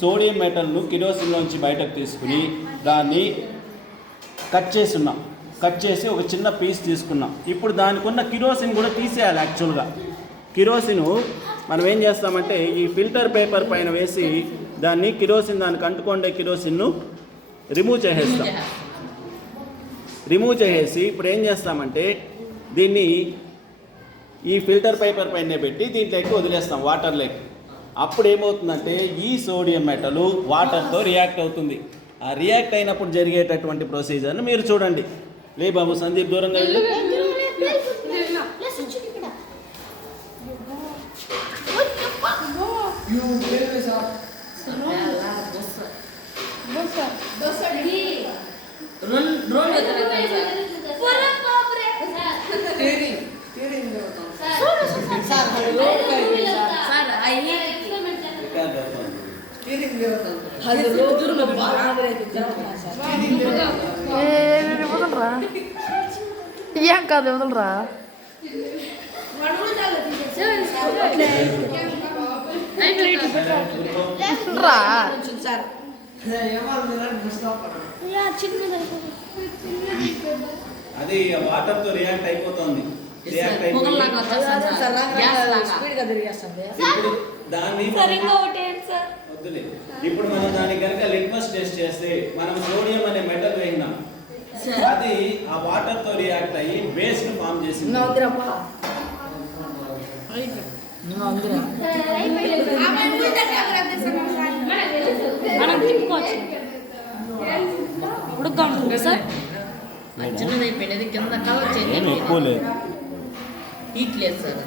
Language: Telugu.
సోడియం మెటల్ను కిరోసిన్లోంచి బయటకు తీసుకుని దాన్ని కట్ చేసి ఒక చిన్న పీస్ తీసుకున్నాం. ఇప్పుడు దానికి ఉన్న కిరోసిన్ కూడా తీసేయాలి. యాక్చువల్గా కిరోసిన్ మనం ఏం చేస్తామంటే ఈ ఫిల్టర్ పేపర్ పైన వేసి దాన్ని దానికి అంటుకొండే కిరోసిన్ను రిమూవ్ చేసేసి ఇప్పుడు ఏం చేస్తామంటే దీన్ని ఈ ఫిల్టర్ పేపర్ పైన పెట్టి దీంట్లోకి వదిలేస్తాం, వాటర్లోకి. అప్పుడు ఏమవుతుందంటే ఈ సోడియం మెటల్ వాటర్తో రియాక్ట్ అవుతుంది. ఆ రియాక్ట్ అయినప్పుడు జరిగేటటువంటి ప్రొసీజర్ని మీరు చూడండి. లే బాబు సందీప్, దూరంగా వెళ్ళు. ఏం కాదు వదలరా. అది వాటర్తో రియాక్ట్ అయిపోతుంది. ఇప్పుడు మనం దానికి కనుక లిట్మస్ టెస్ట్ చేస్తే మనం సోడియం అనే మెటల్ వేసినాం, అది ఆ వాటర్ తో రియాక్ట్ అయ్యి బేస్ ను ఫామ్ చేసింది. ఎక్కువ లేదు, హీట్ లేదు సార్.